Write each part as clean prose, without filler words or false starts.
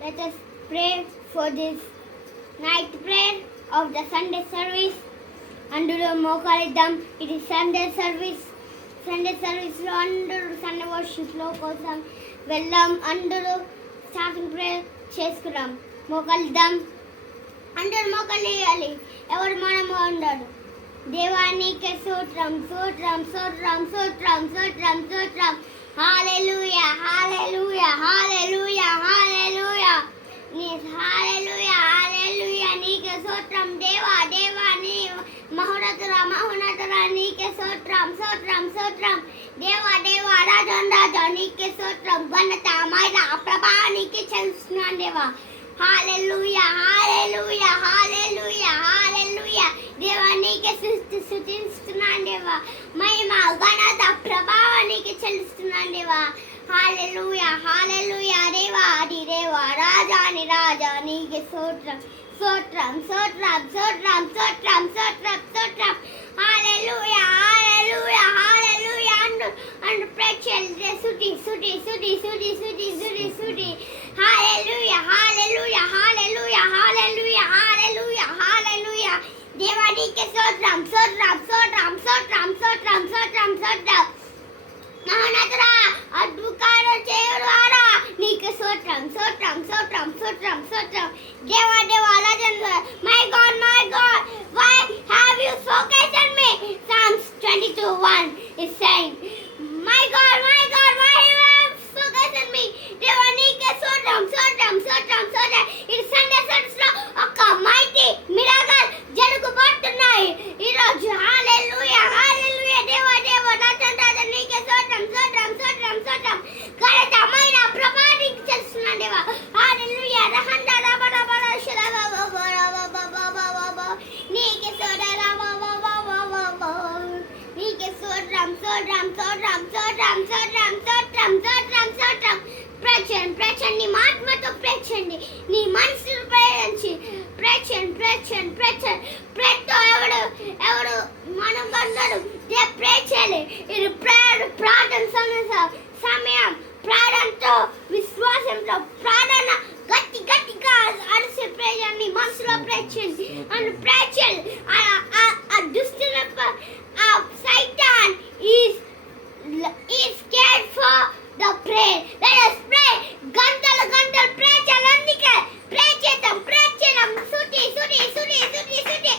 Let us pray for this night prayer of the Sunday service. Anduru mokaliddam. It is Sunday service. Sunday service lo anduru Sunday worship lo kosam వెళ్ళాం. అందరూ starting prayer చేసుకున్నాం. మోకలిద్దాం. అందరూ మోకలు వేయాలి. ఎవరు మనము ఉన్నాడు. దేవానికి స్తోత్రం స్తోత్రం స్తోత్రం స్తోత్రం స్తోత్రం స్తోత్రం. హల్లెలూయా హల్లెలూయా హల్లెలూయా హల్లెలూయా. నీ హల్లెలూయా హల్లెలూయా నీకే స్తోత్రం దేవా దేవా నీ మహోన్నతుడా మహోన్నతుడా నీకే స్తోత్రం స్తోత్రం స్తోత్రం. దేవా దేవా రాజన్ రాజా నీకే స్తోత్రం. ఘనత మహిమ ప్రభావ నీకే చెల్లిస్తున్నాను దేవా. హల్లెలూయా హల్లెలూయా హల్లెలూయా హల్లెలూయా. దేవా నీకే స్తుతిస్తున్నాను దేవా. మహిమ ఘనత ప్రభావ నీకే చెల్లిస్తున్నాను దేవా. హల్లెలూయా హల్లెలూయా. దేవా అది దేవా రాజాని రాజా నీకే స్తోత్రం స్తోత్రం స్తోత్రం స్తోత్రం స్తోత్రం స్తోత్రం స్తోత్రం. హల్లెలూయా హల్లెలూయా హల్లెలూయా. అండ్ ప్రేక్షకులు సుటి సుటి సుటి సుటి సుటి సుటి సుటి. హల్లెలూయా హల్లెలూయా హల్లెలూయా హల్లెలూయా హల్లెలూయా హల్లెలూయా. దేవా నీకే స్తోత్రం స్తోత్రం స్తోత్రం స్తోత్రం స్తోత్రం స్తోత్రం స్తోత్రం. మహోన్నతుడా అద్భుతాలు చేయువాడా నీకే స్తోత్రం స్తోత్రం స్తోత్రం స్తోత్రం స్తోత్రం. దేవా దేవా Rajan my God why have you forgotten me? Psalms 22:1 is saying my God why you have forgotten me? దేవా నీకే స్తోత్రం స్తోత్రం స్తోత్రం స్తోత్రం. ఇది సండే సర్వీస్ లో ఒక మైటీ మిరాకల్ జరుగుబోతున్నాయి ఈరోజు. హల్లెలూయా హల్లెలూయా. దేవా దేవా రాజన్ రాజన్ నీకే స్తోత్రం స్తోత్రం స్తోత్రం స్తోత్రం. ఘనత మహిమ ప్రభావ నీకు చెల్లిస్తున్నాను దేవా. హల్లెలూయా. రహంద రబ రబ రషల బబ బబ నీకే స్తోత్రం నీకే స్తోత్రం స్తోత్రం స్తోత్రం స్తోత్రం స్తోత్రం స్తోత్రం స్తోత్రం స్తోత్రం. ప్రేక్షణ నీ ఆత్మతో ప్రేక్షండి. నీ మనసును ప్రేరించి ప్రేక్షణ ప్రేతో ఎవడు మనం కన్నాడు ప్రే చేయాలి. ఇది ప్రార్థన సమయం. ప్రార్థనతో విశ్వాసంతో ప్రార్థన గట్టిగా అరిసే ప్రేయని మనసులో ప్రేక్షండి అని ప్రేక్షలు. ఆ దుష్టుల Satan is scared for the prayer. Let us pray. గంటలు ప్రే చేయాలందుకే ప్రే చేద్దాం సుటి సుటి సుటి సుటి సుటి.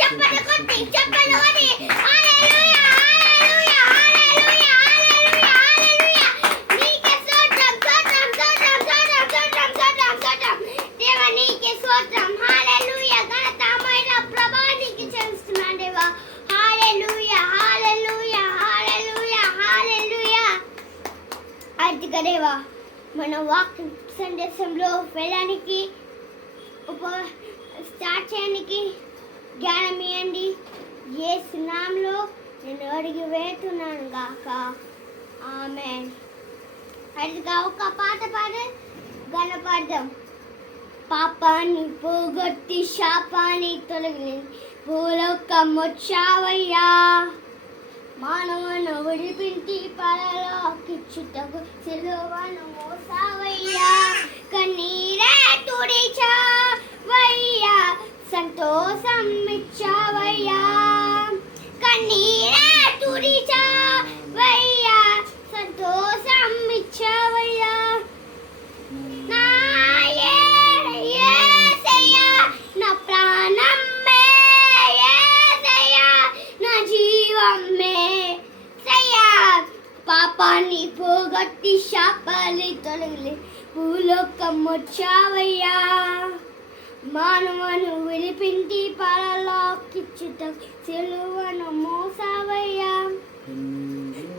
చెప్పలు కొట్టి చెప్పలు అని. హల్లెలూయా హల్లెలూయా హల్లెలూయా హల్లెలూయా హల్లెలూయా. నీకే స్తోత్రం స్తోత్రం స్తోత్రం స్తోత్రం స్తోత్రం స్తోత్రం స్తోత్రం. దేవా నీకే స్తోత్రం. హల్లెలూయా. ఘనత మహిమ ప్రభావ నీకు చెల్లిస్తున్నాను దేవా. హల్లెలూయా హల్లెలూయా హల్లెలూయా హల్లెలూయా. ఆర్థిక దేవా మన వాక్ సందేశంలో వెళ్ళడానికి స్టార్ట్ చేయడానికి జ్ఞానం ఇవ్వండి. యేసు నామములో నేను అడిగి వేడుతున్నాను గాక ఆమేన్. అదిగా ఒక పాట పాడే గణపడదాం. పాపాన్ని పోగొట్టి శాపాన్ని తొలగి భూలోకం వచ్చావయ్యా. మానవును విడిపించి పరలోకిచ్చుటకు సిలువను మోసావయ్యా. కన్నీరే తుడిచావయ్యా సంతోషం ఇచ్చావయ్యా. కన్నీరే తుడిచావయ్యా సంతోషం ఇచ్చావయ్యా. నా యేసయ్యా నా ప్రాణమే యేసయ్యా నా జీవమే సయ్యా. పాపాన్ని పోగొట్టి శాపాన్ని తొలగి భూలోకం వచ్చావయ్యా. మానవును విడిపించి పరలోకిచ్చుటకు సిలువను మోసావయ్యా.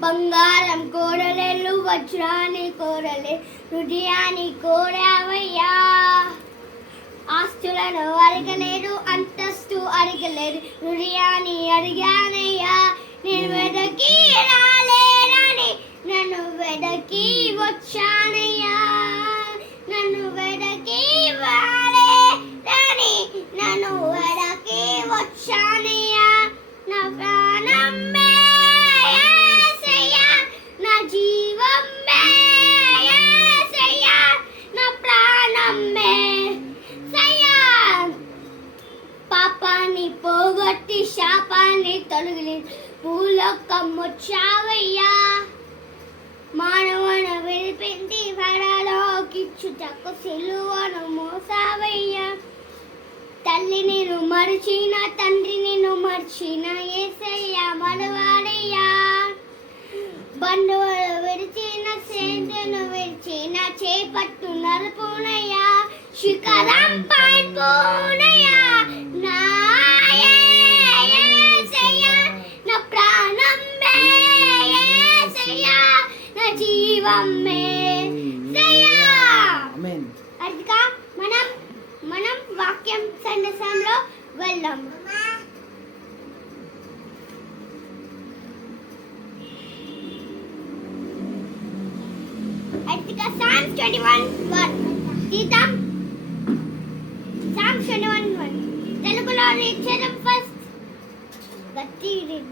బంగారం కోరలేలు వజ్రాన్ని కోరలే హృదయాన్ని కోరావయ్యా. ఆస్తులను అడగలేదు అంతస్తు అడగలేదు హృదయాన్ని అడిగానయ్యా. నేను వెదకి రాలేనని నన్ను వెదకి వచ్చానయ్యా. నన్ను వెదకి రాలేనని నన్ను వెదకి వచ్చానయ్యా. నా ప్రాణమే యేసయ్యా నా జీవమే యేసయ్యా నా ప్రాణ తొలగిలి భూలోకం వచ్చావయ్యా మానవుని విడిపింది వరలోకిచ్చుటకు సిలువను మోసావయ్యా తల్లి నేను మరిచిన తండ్రి నేను మర్చిన యేసయ్యా మరువాడయ్యా బంధువులు విడిచిన సేతును విడిచిన చేపట్టు నలుపునయ్యా శిఖరం పైపోనయ్యా నా యేసయ్యా నా ప్రాణం యేసయ్యా నా జీవం యేసయ్యా ఆమేన్. అదిగా మనం వాక్యం సందేశంలో వెళ్దాం. అదిగా Psalms 21:1 తీద్దాం. Psalms 21:1 తెలుగులో రీడ్ చేద్దాం. ఫస్ట్ గట్టి రీడ్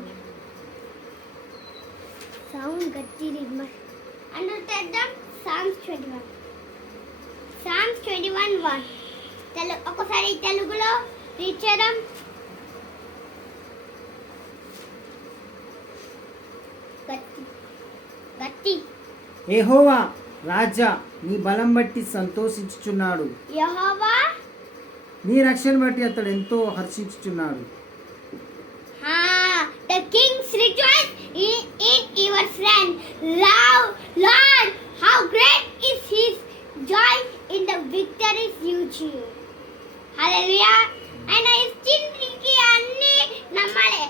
సౌండ్ గట్టి రీడ్ అందరూ చేద్దాం. Psalms 21:1 ఒకసారి తెలుగులో రీడ్ చేద్దాం. గట్టి యెహోవా రాజా నీ బలం బట్టి సంతోషించుచున్నాడు, యెహోవా నీ రక్షణ బట్టి అతడు ఎంతో హర్షించుచున్నాడు. The kings rejoice in your strength. Lord, how great is his joy in the victories you choose. Hallelujah. ఆయన ఇచ్చిందికి అన్ని నమ్మాలి.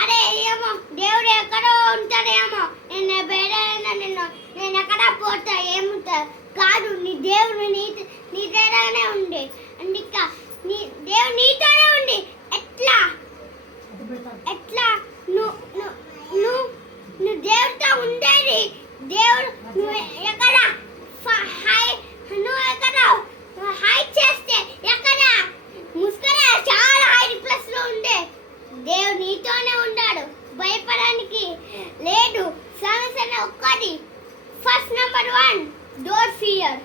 అరే ఏమో దేవుడు ఎక్కడో ఉంటాడేమో నేను ఎక్కడ పోతా ఏముంటా కాదు నీ దేవుడు నీ దగ్గరనే ఉండే అందుక నీ దేవుడు నీతోనే ఉండి ఎట్లా నువ్వు దేవుడితో ఉండేది దేవుడు నువ్వు ఎక్కడ నువ్వు ఎక్కడ హై చేస్తే ఎక్కడ ముస్కర చాలా హై ప్లస్ లో ఉండే దేవుడు నీతోనే ఉన్నాడు భయపడడానికి లేదు. సమస్య ఒక్కటి first number 1 don't fear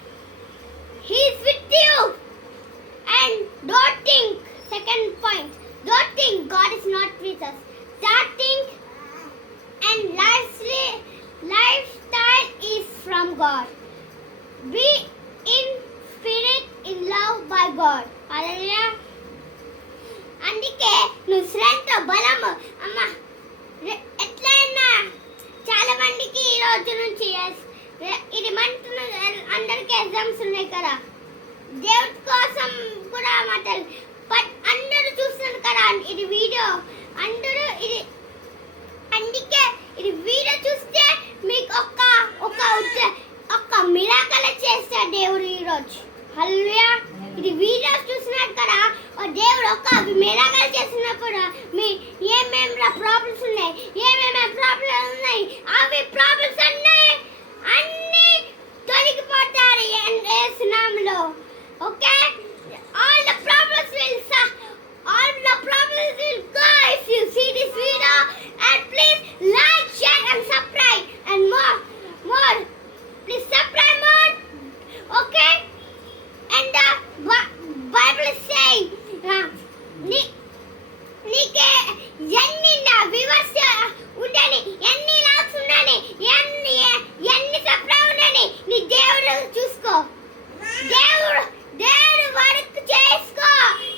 he is with you and don't think second point don't think God is not with us. Start think and lifestyle is from God. Be in spirit in love by God. Hallelujah. అందుకే నువ్వు శ్రద్ధ బలము అమ్మ ఎట్లయినా చాలా మందికి ఈ రోజు నుంచి ఇది మంత్ అందరికీ ఎగ్జామ్స్ ఉన్నాయి కదా దేవుడి కోసం కూడా మాట్లాడాలి. బట్ అందరూ చూస్తున్నారు కదా ఇది వీడియో అందరూ ఇది అందుకే ఇది వీడియో చూస్తే మీకు ఒక్క మిరాకల్ చేస్తాడు దేవుడు ఈరోజు. హల్లెలూయా. ఇది వీడియో చూస్తున్నారు కదా దేవుడు ఒక్క మిరాకల్ చేసినప్పుడు మీ ఏమేమి ప్రాబ్లమ్స్ ఉన్నాయి అవి ప్రాబ్లమ్స్ అన్నీ తొలగిపోతారు యేసు నామములో. Okay all the problems will go if you see this video and please like, share and subscribe and more please subscribe more. Okay, and the Bible is saying నీకే ఎన్ని viewers ఉండని ఎన్ని లాక్స్ ఉండని ఎన్ని సబ్స్క్రైబ్ ఉండని నీ దేవుడు చూసుకో. దేవుడు వర్క్ చేసుకో.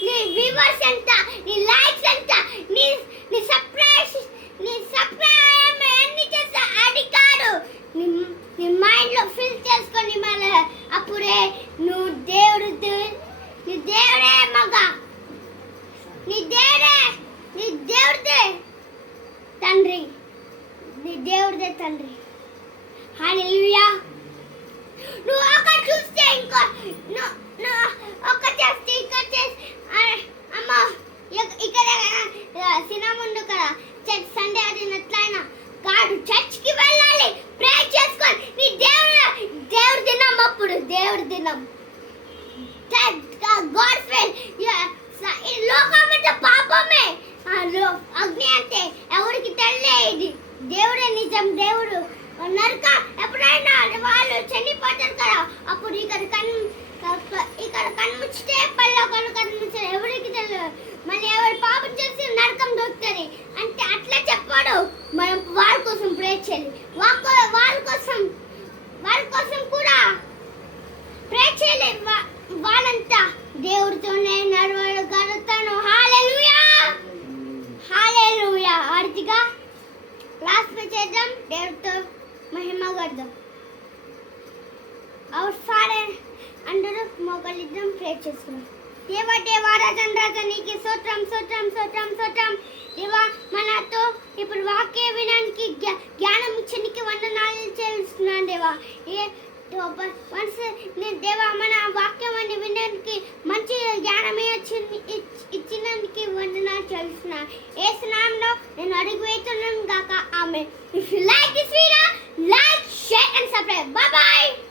నీ వ్యూవర్స్ ఎంత నీ లైక్స్ ఎంత నీ సబ్స్క్రైబ్ ఎన్ని చేస్తా అది కాదు నీ మైండ్ లో ఫిల్ చేసుకొని మళ్ళీ అప్పుడే నువ్వు దేవుడే మగ నీ దేవుడే తండ్రి హల్లెలూయా. నువ్వు అక్కడ చూస్తే ఇంకో ఒక్క చేస్తే ఇక్కడ చేస్తే అమ్మ ఇక్కడ సినిమా కదా చర్చ్ సండే అది ఎట్లయినా కాదు చర్చ్కి వెళ్ళాలి ప్రే చేసుకొని నీ దేవుడు దినం అప్పుడు దేవుడు దినం గాడ్ ఫెల్ లోకమంతా పాపమే అగ్ని అంటే ఎవరికి తెలియదు దేవుడే నిజం దేవుడు నరక ఎప్పుడైనా వాళ్ళు చనిపోతారు కదా అప్పుడు ఇక్కడ కన్నుముచ్చితే పళ్ళ కన్ను కన్నుముచ్చారు ఎవరికి తెలియదు మళ్ళీ ఎవరు పాపం చేసి నరకం దొరుకుతారు. దేవుడితోనే నడవగలుగుతాను. హల్లెలూయా, హల్లెలూయా. ఆర్తిగా క్లాస్ పే చేద్దాం, దేవుడితో మహిమ కొద్దాం. అవర్ ఫాదర్ అందరూ మోకలిద్దాం, ప్రే చేసుకుందాం. దేవా దేవా రాజన్ రాజా నీకు స్తోత్రం స్తోత్రం స్తోత్రం స్తోత్రం. దేవా మనతో ఇప్పుడు వాక్య వినడానికి జ్ఞానం ఇచ్చడానికి వందనాలు చెల్లిస్తున్నాను దేవా. నేను దేవా మన వాక్యం అని వినడానికి మంచి జ్ఞానమే ఇచ్చినందుకు వందనాలు చెల్లిస్తున్నాను. యేసు నామములో నేను అడుగు వేస్తున్నాను గాక. ఆమేన్. If you like this video, like, share and subscribe. Bye bye.